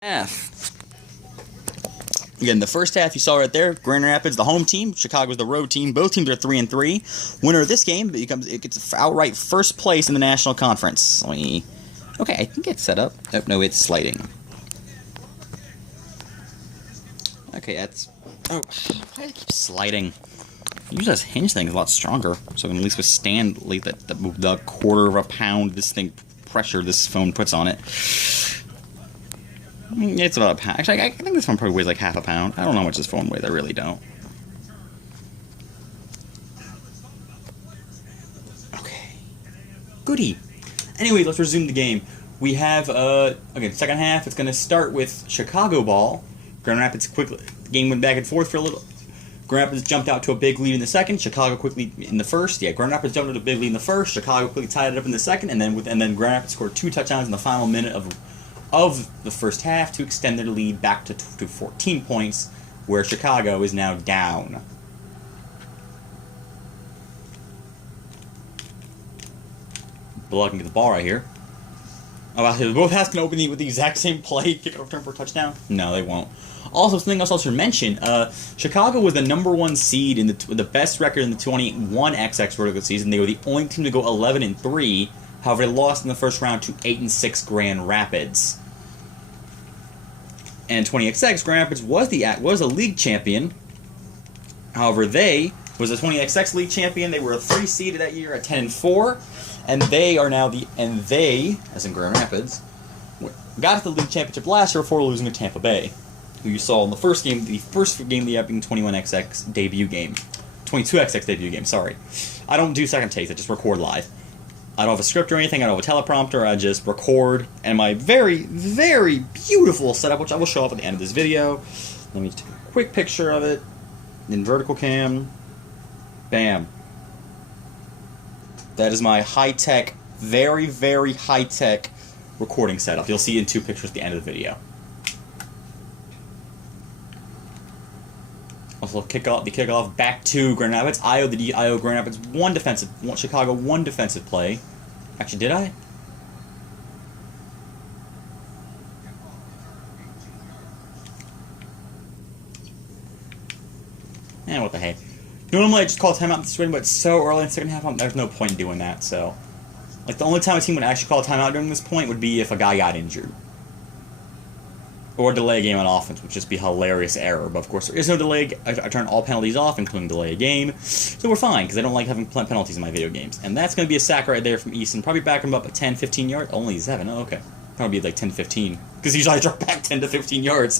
Half. Again, the first half you saw right there, Grand Rapids, the home team, Chicago's the road team. Both teams are 3-3. Winner of this game gets outright first place in the national conference. Okay, I think it's set up. Oh, no, it's sliding. Okay, that's... Oh, why does it keep sliding? Usually this hinge thing is a lot stronger, so it can at least withstand the quarter of a pound pressure this phone puts on it. It's about a pound. Actually, I think this phone probably weighs like half a pound. I don't know how much this phone weighs. I really don't. Okay. Goody. Anyways, let's resume the game. We have, okay, second half, it's going to start with Chicago ball. Grand Rapids quickly, the game went back and forth for a little. Grand Rapids jumped out to a big lead in the second. Chicago quickly in the first. Yeah, Grand Rapids jumped out to a big lead in the first. Chicago quickly tied it up in the second, and then Grand Rapids scored 2 touchdowns in the final minute of the first half to extend their lead back to 14 points, where Chicago is now down. Blocking the ball right here. Oh, wow, both halves can open with the exact same play, kick return for a touchdown? No, they won't. Also, something else I should mention, Chicago was the #1 seed in the best record in the 21XX regular season. They were the only team to go 11-3. However, they lost in the first round to 8-6 Grand Rapids. And 20XX, Grand Rapids was a league champion. However, they was a 20XX league champion. They were a 3 seed that year at 10-4, and they are now as in Grand Rapids, got to the league championship last year before losing to Tampa Bay, who you saw in the first game of the 21XX debut game, 22XX debut game. Sorry, I don't do second takes. I just record live. I don't have a script or anything, I don't have a teleprompter, I just record, and my very, very beautiful setup, which I will show off at the end of this video. Let me take a quick picture of it, in vertical cam, bam. That is my high-tech, very, very high-tech recording setup. You'll see it in 2 pictures at the end of the video. Also, the kickoff back to Grand Rapids. I owe Grand Rapids Chicago one defensive play. Actually, did I? What the heck. Normally I just call timeout in this win, but it's so early in the second half, there's no point in doing that, so. Like, the only time a team would actually call a timeout during this point would be if a guy got injured. Or delay a game on offense, which would just be a hilarious error. But of course, there is no delay. I turn all penalties off, including delay a game. So we're fine, because I don't like having penalties in my video games. And that's going to be a sack right there from Easton. Probably back him up at 10, 15 yards. Only 7. Oh, okay. Probably like 10, 15. Because usually I drop back 10 to 15 yards.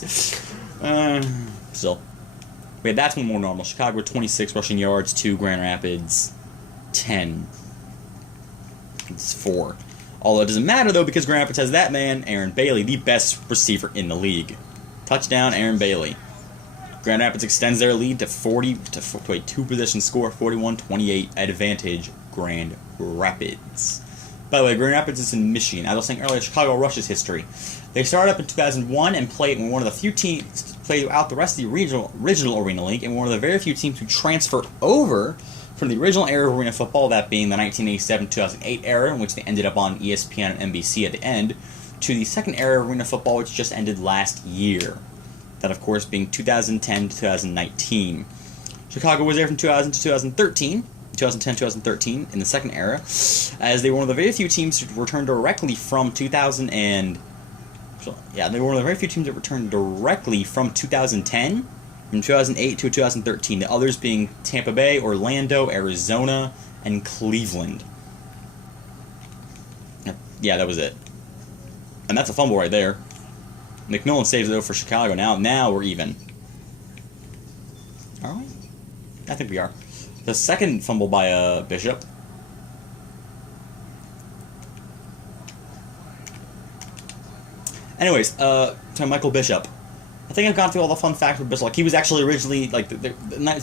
Still. Wait, that's one more normal. Chicago 26 rushing yards to Grand Rapids 10. It's 4. Although it doesn't matter, though, because Grand Rapids has that man, Aaron Bailey, the best receiver in the league. Touchdown, Aaron Bailey. Grand Rapids extends their lead to a 2-position score, 41-28, advantage Grand Rapids. By the way, Grand Rapids is in Michigan. As I was saying earlier, Chicago Rush's history. They started up in 2001 and played in one of the few teams to play out the rest of the original Arena League, and one of the very few teams who transferred over from the original era of arena football, that being the 1987-2008 era, in which they ended up on ESPN and NBC at the end, to the second era of arena football, which just ended last year. That, of course, being 2010 to 2019. Chicago was there from 2000 to 2013, 2010-2013, in the second era, as they were one of the very few teams to return directly from 2000 and... Yeah, they were one of the very few teams that returned directly from 2010, from 2008 to 2013, the others being Tampa Bay, Orlando, Arizona, and Cleveland. Yeah, that was it. And that's a fumble right there. McMillan saves it over for Chicago. Now we're even. Are we? I think we are. The second fumble by Bishop. Anyways, to Michael Bishop. I think I've gone through all the fun facts with Bishop. Like, he was actually originally, like, the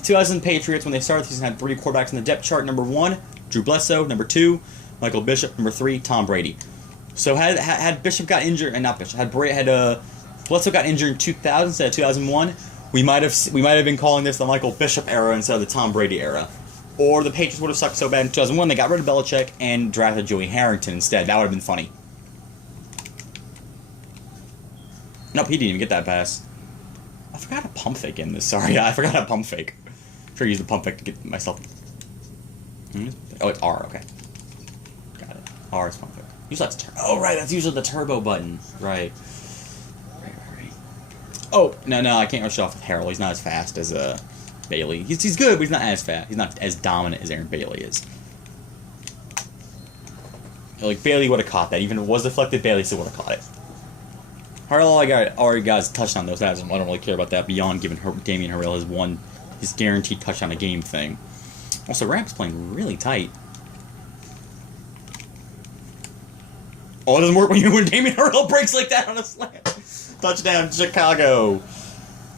2000 Patriots, when they started the season, had 3 quarterbacks in the depth chart. Number 1, Drew Bledsoe. Number 2, Michael Bishop. Number 3, Tom Brady. So had Bishop got injured, and not Bishop, had Bledsoe got injured in 2000 instead of 2001, we might have been calling this the Michael Bishop era instead of the Tom Brady era. Or the Patriots would have sucked so bad in 2001, they got rid of Belichick and drafted Joey Harrington instead. That would have been funny. Nope, he didn't even get that pass. I forgot to pump fake in this. Sorry, I forgot to pump fake. Sure, use the pump fake to get myself. Oh, it's R. Okay, got it. R is pump fake. Usually that's oh right, that's usually the turbo button. Right. Oh no, I can't rush off with Harold. He's not as fast as Bailey. He's good, but he's not as fast. He's not as dominant as Aaron Bailey is. Like Bailey would have caught that. Even if it was deflected, Bailey still would have caught it. Harrell already got his touchdown though, so I don't really care about that beyond giving Damian Harrell his guaranteed touchdown a game thing. Also, Ramp's playing really tight. Oh, it doesn't work when Damian Harrell breaks like that on a slant. Touchdown, Chicago.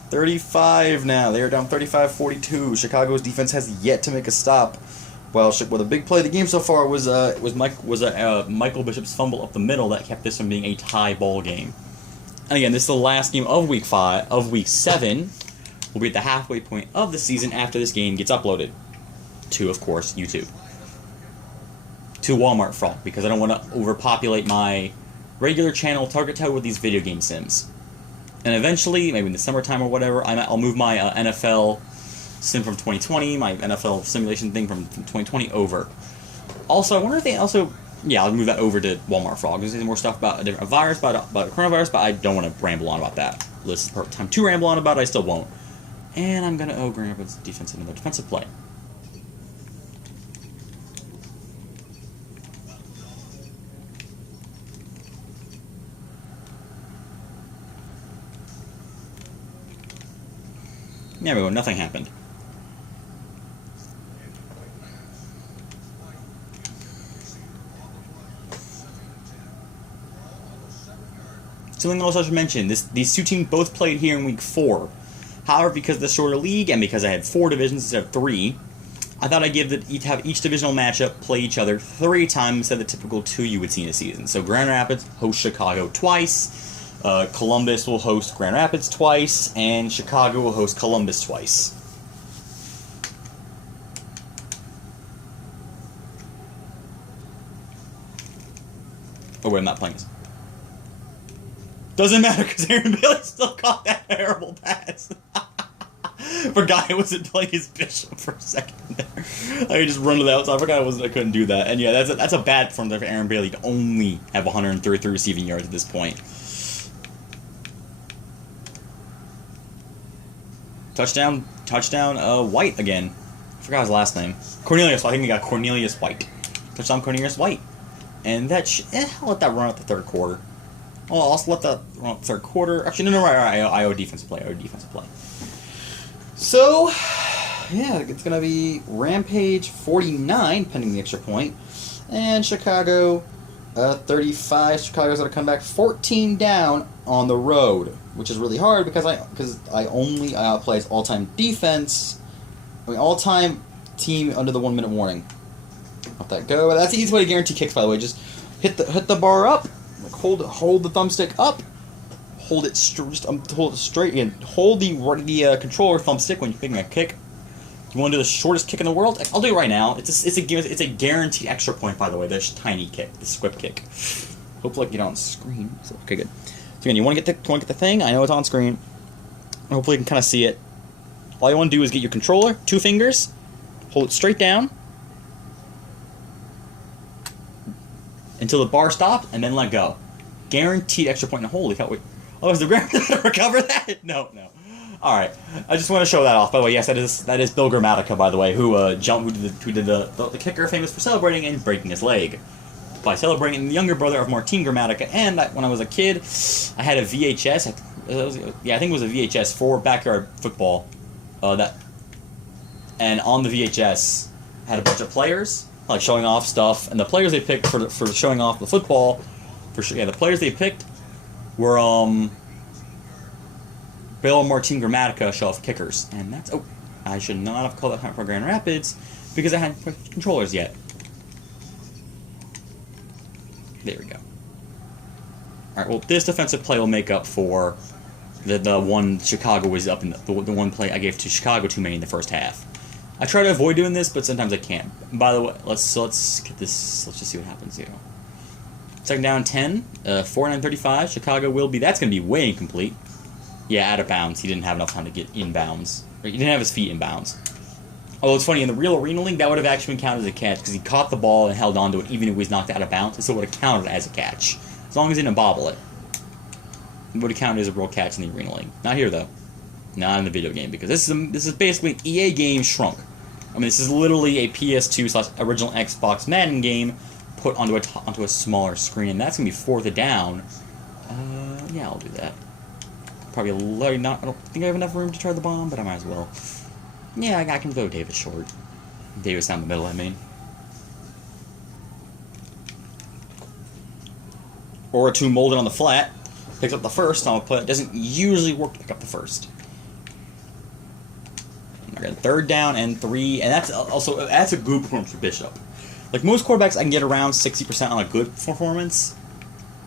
35 now. They are down 35-42. Chicago's defense has yet to make a stop. Well, the big play of the game so far was Michael Bishop's fumble up the middle that kept this from being a tie ball game. And again, this is the last game of Week 7. We'll be at the halfway point of the season after this game gets uploaded to, of course, YouTube. To Walmart Frog, because I don't want to overpopulate my regular channel Target Tower with these video game sims. And eventually, maybe in the summertime or whatever, I'll move my NFL sim from 2020, my NFL simulation thing from 2020 over. Also, I wonder if they also... Yeah, I'll move that over to Walmart Frog. There's more stuff about a different virus, about coronavirus, but I don't want to ramble on about that. This is the perfect time to ramble on about it, I still won't. And I'm going to owe Grand Rapids defense another defensive play. There we go, nothing happened. Something else I should mention, these two teams both played here in Week 4. However, because of the shorter league, and because I had 4 divisions instead of 3, I thought I'd have each divisional matchup play each other 3 times instead of the typical 2 you would see in a season. So Grand Rapids hosts Chicago twice, Columbus will host Grand Rapids twice, and Chicago will host Columbus twice. Oh wait, I'm not playing this. Doesn't matter because Aaron Bailey still caught that terrible pass. Forgot I wasn't playing his Bishop for a second there. I just run to the outside. I forgot I couldn't do that. And yeah, that's a bad form for Aaron Bailey to only have 133 receiving yards at this point. Touchdown, White again. I forgot his last name. Cornelius. I think we got Cornelius White. Touchdown, Cornelius White. And that I'll let that run out the third quarter. I'll also let that run out the third quarter. Actually, no, right. I owe defensive play. So, yeah, it's going to be Rampage 49, pending the extra point. And Chicago 35. Chicago's going to come back 14 down on the road, which is really hard because I outplay its all-time defense. All-time team under the 1 minute warning. Let that go. That's the easy way to guarantee kicks, by the way. Just hit the bar up, like hold the thumbstick up, hold it straight, and hold the controller thumbstick when you're picking a kick. You want to do the shortest kick in the world? I'll do it right now. It's a guaranteed extra point, by the way. This tiny kick, the squib kick. Hopefully, I can get it on screen. So, okay, good. So again, you want to get the thing. I know it's on screen. Hopefully, you can kind of see it. All you want to do is get your controller, 2 fingers, hold it straight down until the bar stops, and then let go. Guaranteed extra point. Holy cow! Wait. Oh, is the ground recover that? No. All right. I just want to show that off. By the way, yes, that is Bill Grammatica, by the way, who did the kicker, famous for celebrating and breaking his leg by celebrating. The younger brother of Martin Grammatica. And when I was a kid, I had a VHS. I think it was a VHS for backyard football. And on the VHS had a bunch of players like showing off stuff, and the players they picked for showing off the football, the players they picked were Bill and Martin Grammatica show off kickers, and that's I should not have called that for Grand Rapids because I hadn't put controllers yet. There we go. All right, well, this defensive play will make up for the one Chicago was up in the one play I gave to Chicago too many in the first half. I try to avoid doing this, but sometimes I can't. By the way, let's get this. Let's just see what happens here. Second down 10, 4-9-35. Chicago will be, that's going to be way incomplete. Yeah, out of bounds. He didn't have enough time to get inbounds. He didn't have his feet inbounds. Although it's funny, in the real Arena League, that would have actually been counted as a catch because he caught the ball and held on to it even if he was knocked out of bounds. It still would have counted as a catch. As long as he didn't bobble it. It would have counted as a real catch in the Arena League. Not here, though. Not in the video game, because this is basically an EA game shrunk. I mean, this is literally a PS2/original Xbox Madden game put onto a smaller screen, and that's going to be 4th down. Yeah, I'll do that. Probably not. I don't think I have enough room to try the bomb, but I might as well. Yeah, I can throw Davis short. Davis down the middle, I mean. Or a 2 molded on the flat. Picks up the first on a play. It doesn't usually work to pick up the first. Okay, 3rd down and 3, and that's a good performance for Bishop. Like most quarterbacks, I can get around 60% on a good performance.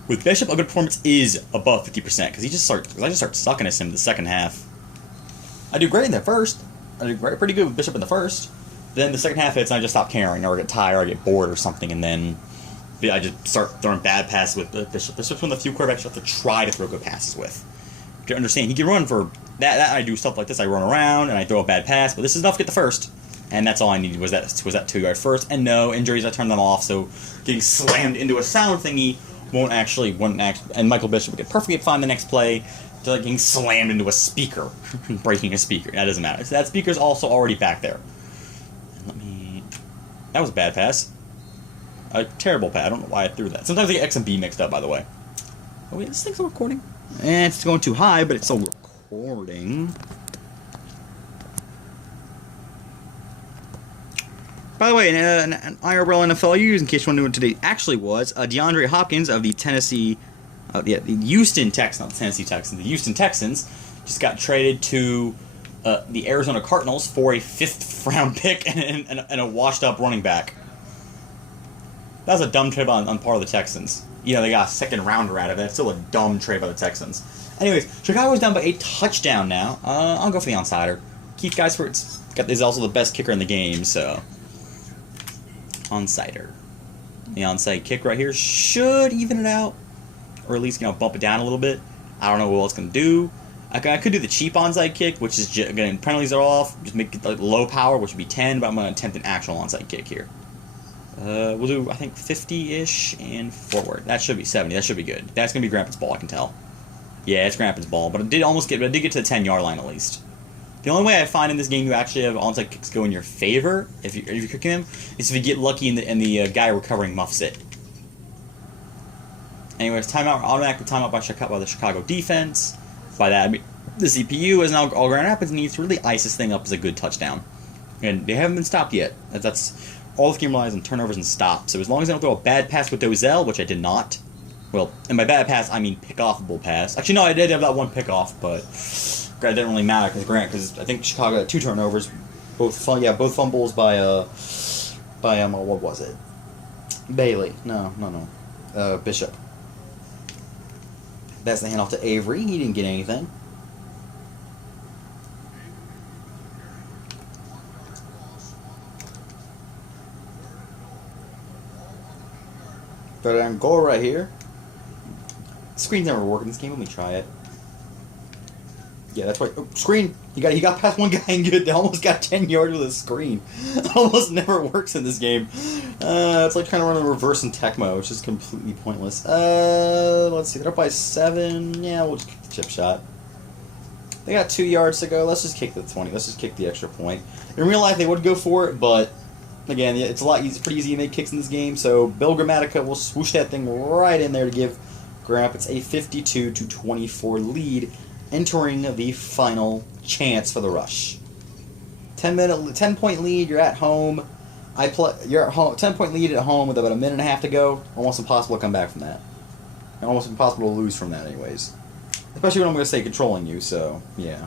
With Bishop, a good performance is above 50% because I just start sucking at him in the second half. I do great in the first. I do pretty good with Bishop in the first. Then the second half hits, and I just stop caring, or I get tired, or I get bored, or something, and then I just start throwing bad passes with Bishop. Bishop's one of the few quarterbacks you have to try to throw good passes with. You understand? He can run for that. I do stuff like this. I run around and I throw a bad pass, but this is enough to get the first. And that's all I needed was that 2-yard first. And no injuries. I turned them off, so getting slammed into a sound thingy wouldn't actually. And Michael Bishop would get perfectly fine the next play. To getting slammed into a speaker, breaking a speaker. That doesn't matter. So that speaker's also already back there. That was a bad pass. A terrible pass. I don't know why I threw that. Sometimes I get X and B mixed up, by the way. Oh wait, this thing's still recording? It's going too high, but it's still recording. By the way, an IRL NFL news, in case you want to know what today actually was, DeAndre Hopkins of the the Houston Texans, not the Tennessee Texans, the Houston Texans, just got traded to the Arizona Cardinals for a 5th-round pick and a washed-up running back. That was a dumb trade on part of the Texans. You know, they got a 2nd-rounder out of it. It's still a dumb trade by the Texans. Anyways, Chicago's down by a touchdown now. I'll go for the onsider. Keith Geisford's is also the best kicker in the game, so onsider. The onside kick right here should even it out, or at least bump it down a little bit. I don't know what else going to do. I could do the cheap onside kick, which is again penalties are off. Just make it like low power, which would be 10, but I'm going to attempt an actual onside kick here. We'll do, I think, 50-ish and forward. That should be 70. That should be good. That's going to be Grandpa's ball, I can tell. Yeah, it's Grandpa's ball, but I did get to the 10-yard line at least. The only way I find in this game you actually have onside kicks go in your favor, if you're kicking them, is if you get lucky and the guy recovering muffs it. Anyways, timeout, automatic timeout by the Chicago defense. By that, I mean the CPU is now all Grand Rapids needs to really ice this thing up as a good touchdown. And they haven't been stopped yet. That's all the game relies on turnovers and stops. So as long as I don't throw a bad pass with Dozell, which I did not. Well, and by bad pass, I mean pick-offable pass. Actually, no, I did have that one pick-off, but that didn't really matter because I think Chicago had 2 turnovers. Both fumbles by what was it? Bailey. No. Bishop. That's the handoff to Avery. He didn't get anything. Third down goal right here. Screen's never working in this game. Let me try it. Yeah, that's right. Oh, screen. He got past one guy and they almost got 10 yards with a screen. Almost never works in this game. It's like trying to run a reverse in Tecmo, which is completely pointless. Let's see. They're up by 7. Yeah, we'll just kick the chip shot. They got 2 yards to go. Let's just kick the 20. Let's just kick the extra point. In real life, they would go for it, but again, it's pretty easy to make kicks in this game. So Bill Grammatica will swoosh that thing right in there to give Grampets a 52-24 lead, entering the final chance for the rush. 10-point lead. You're at home. You're at home. 10-point lead at home with about a minute and a half to go. Almost impossible to come back from that. Almost impossible to lose from that, anyways. Especially when I'm going to say controlling you. So yeah.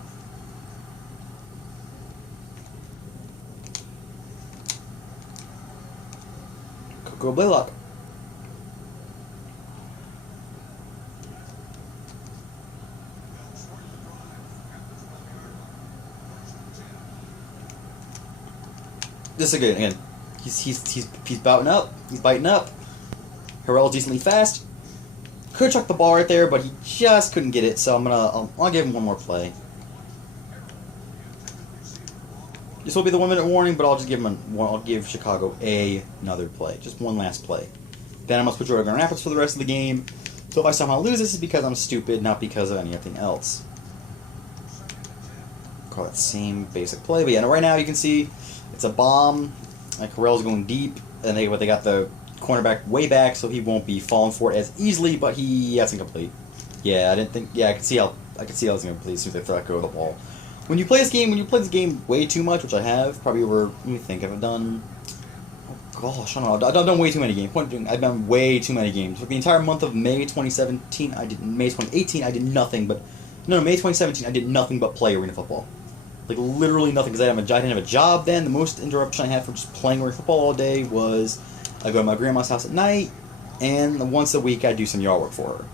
Go Blaylock. This is again. He's biting up. He's biting up. Harrell's decently fast. Could chuck the ball right there, but he just couldn't get it, so I'll give him one more play. This will be the 1 minute warning, but I'll just give him I'll give Chicago another play, just one last play. Then I must switch over to Grand Rapids for the rest of the game. So if I somehow lose, this is because I'm stupid, not because of anything else. Call that same basic play, but yeah, right now you can see it's a bomb. Like Harrell's going deep, and they got the cornerback way back, so he won't be falling for it as easily. But that's incomplete. Yeah, I didn't think. Yeah, I could see how it's incomplete as soon as they throw go the ball. When you play this game way too much, which I have, probably over. Let me think. I've done. Oh gosh, I don't know. I've done way too many games. I've done way too many games. For the entire month of May 2017, May 2018, I did nothing but. No, May 2017, I did nothing but play arena football. Like, literally nothing, because I didn't have a job then. The most interruption I had from just playing arena football all day was I go to my grandma's house at night, and once a week I do some yard work for her.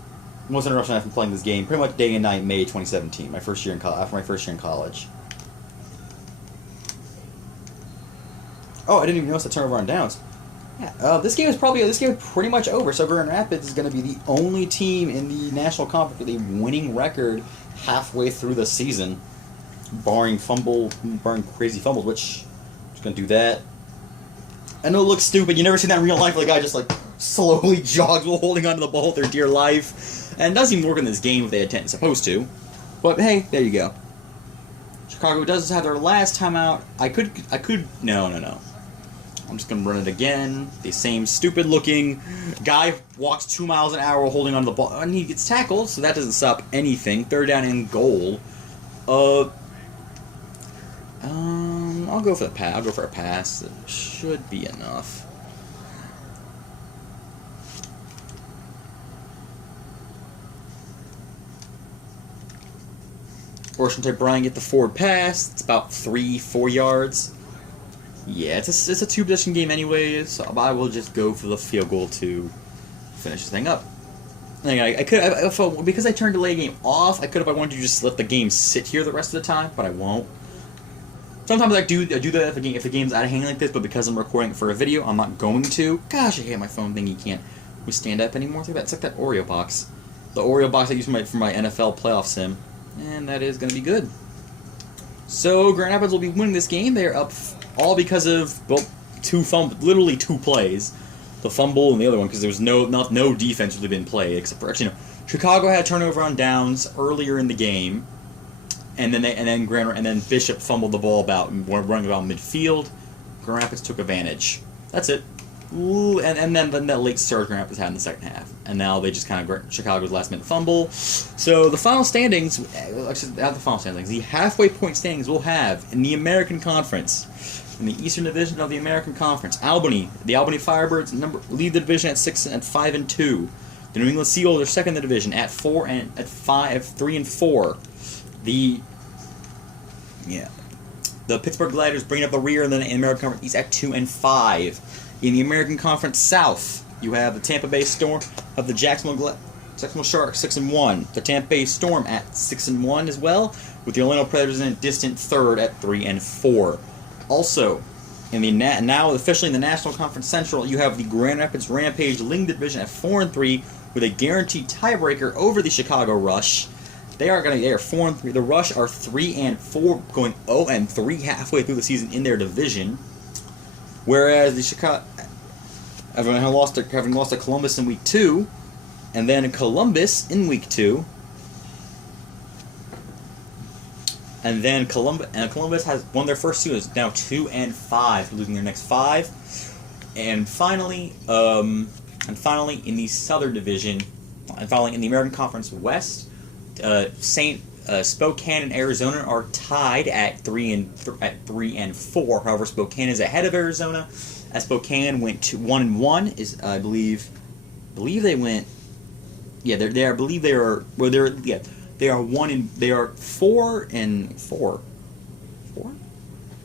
The most interruption I had from playing this game, pretty much day and night, May 2017, after my first year in college. Oh, I didn't even notice the turnover on downs. Yeah, this game is pretty much over. So Grand Rapids is going to be the only team in the National Conference with a winning record halfway through the season, barring crazy fumbles. Which I'm just going to do that. I know it looks stupid. You never seen that in real life. Like, a guy just like slowly jogs while holding onto the ball with their dear life, and it doesn't even work in this game if they intend supposed to. But hey, there you go. Chicago does have their last timeout. No. I'm just going to run it again. The same stupid-looking guy walks 2 miles an hour holding onto the ball, and he gets tackled, so that doesn't stop anything. 3rd down and goal. I'll go for the pass. I'll go for a pass. It should be enough. Or should Brian get the forward pass? It's about 3-4 yards. Yeah, it's a two-position game anyways, so I will just go for the field goal to finish this thing up. Because I turned delay game off, I could, if I wanted to, just let the game sit here the rest of the time, but I won't. Sometimes I do that if the game's out of hand like this, but because I'm recording it for a video, I'm not going to. Gosh, I hate my phone thing. You can't stand up anymore. It's like that Oreo box. The Oreo box I use for my NFL playoff sim, and that is going to be good. So Grand Rapids will be winning this game. They're up all because of literally two plays, the fumble and the other one, because there was no defense really been played except for Chicago had a turnover on downs earlier in the game, and then Bishop fumbled the ball running about midfield. Grand Rapids took advantage. That's it. And then that late surge Grand Rapids had in the second half, and now they just kind of Chicago's last minute fumble. So the final standings, the halfway point standings we'll have in the American Conference, in the Eastern Division of the American Conference. The Albany Firebirds lead the division at 5-2. The New England Seagulls are second in the division at 3-4. The Pittsburgh Gladiators bring up the rear in the American Conference East at 2-5. In the American Conference South, you have the Tampa Bay Storm of the Jacksonville Sharks 6-1. The Tampa Bay Storm at 6-1 as well, with the Orlando Predators in a distant third at 3-4. Also, now officially in the National Conference Central, you have the Grand Rapids Rampage leading the division at 4-3 with a guaranteed tiebreaker over the Chicago Rush. They are 4-3. The Rush are 3-4, going 0-3 halfway through the season in their division. Whereas the Chicago, having lost to Columbus in week 2, and then Columbus in week 2, and then Columbus has won their first 2, is now 2-5, losing their next 5, and finally in the Southern Division, and finally in the American Conference West, Spokane and Arizona are tied at 3-4. However, Spokane is ahead of Arizona, as Spokane went to 1-1. I believe they went. Yeah, they are 4-4.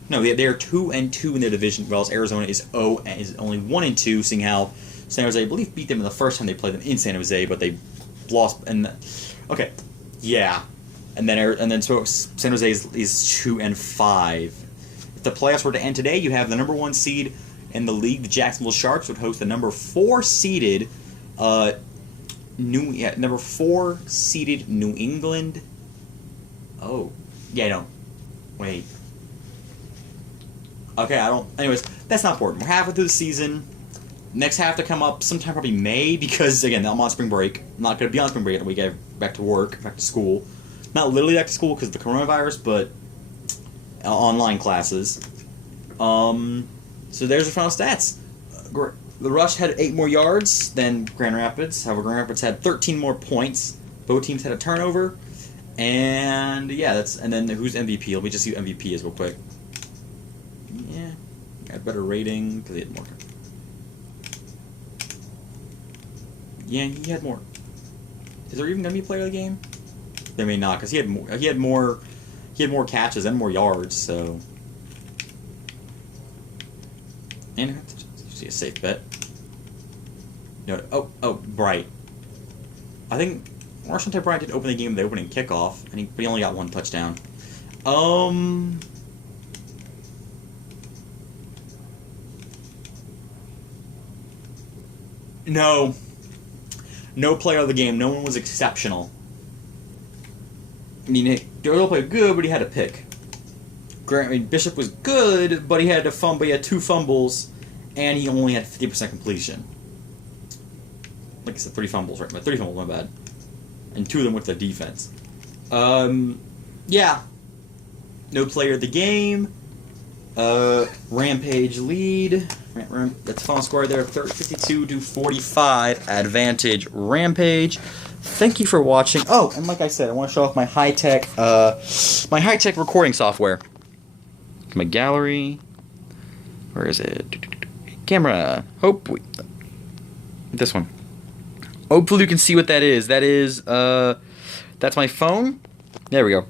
No, they are 2-2 in their division, whereas Arizona is only 1-2. Seeing how San Jose, I believe, beat them the first time they played them in San Jose, but they lost. Okay, yeah. And then so San Jose is 2-5. If the playoffs were to end today, you have the number 1 seed in the league, the Jacksonville Sharks, would host the number 4 seeded Number 4 seeded New England. Oh, yeah, no, wait. Okay, I don't. Anyways, that's not important. We're halfway through the season. Next half to come up sometime probably May because again I'm on spring break. I'm not gonna be on spring break until we get back to work, back to school. Not literally back to school because of the coronavirus, but online classes. So there's the final stats. The Rush had 8 more yards than Grand Rapids. However, Grand Rapids had 13 more points. Both teams had a turnover. And yeah, and then who's MVP? Let me just see who MVP is real quick. Yeah, got better rating because he had more. Yeah, he had more. Is there even gonna be a player of the game? There may not, because he had more. He had more catches and more yards. So, and see a safe bet. No, oh, Bright. I think Marshall Bright did open the game with the opening kickoff, but he only got 1 touchdown. No player of the game. No one was exceptional. I mean, Doyle played good, but he had a pick. Bishop was good, but he had a fumble. He had 2 fumbles, and he only had 50% completion. Like I said, 3 fumbles, right? 3 fumbles, my bad. And 2 of them with the defense. Yeah. No player of the game. Rampage lead. That's the final score there. 52-45. Advantage Rampage. Thank you for watching. Oh, and like I said, I want to show off my high-tech recording software. My gallery. Where is it? Camera. This one. Hopefully you can see what that is. That's my phone. There we go.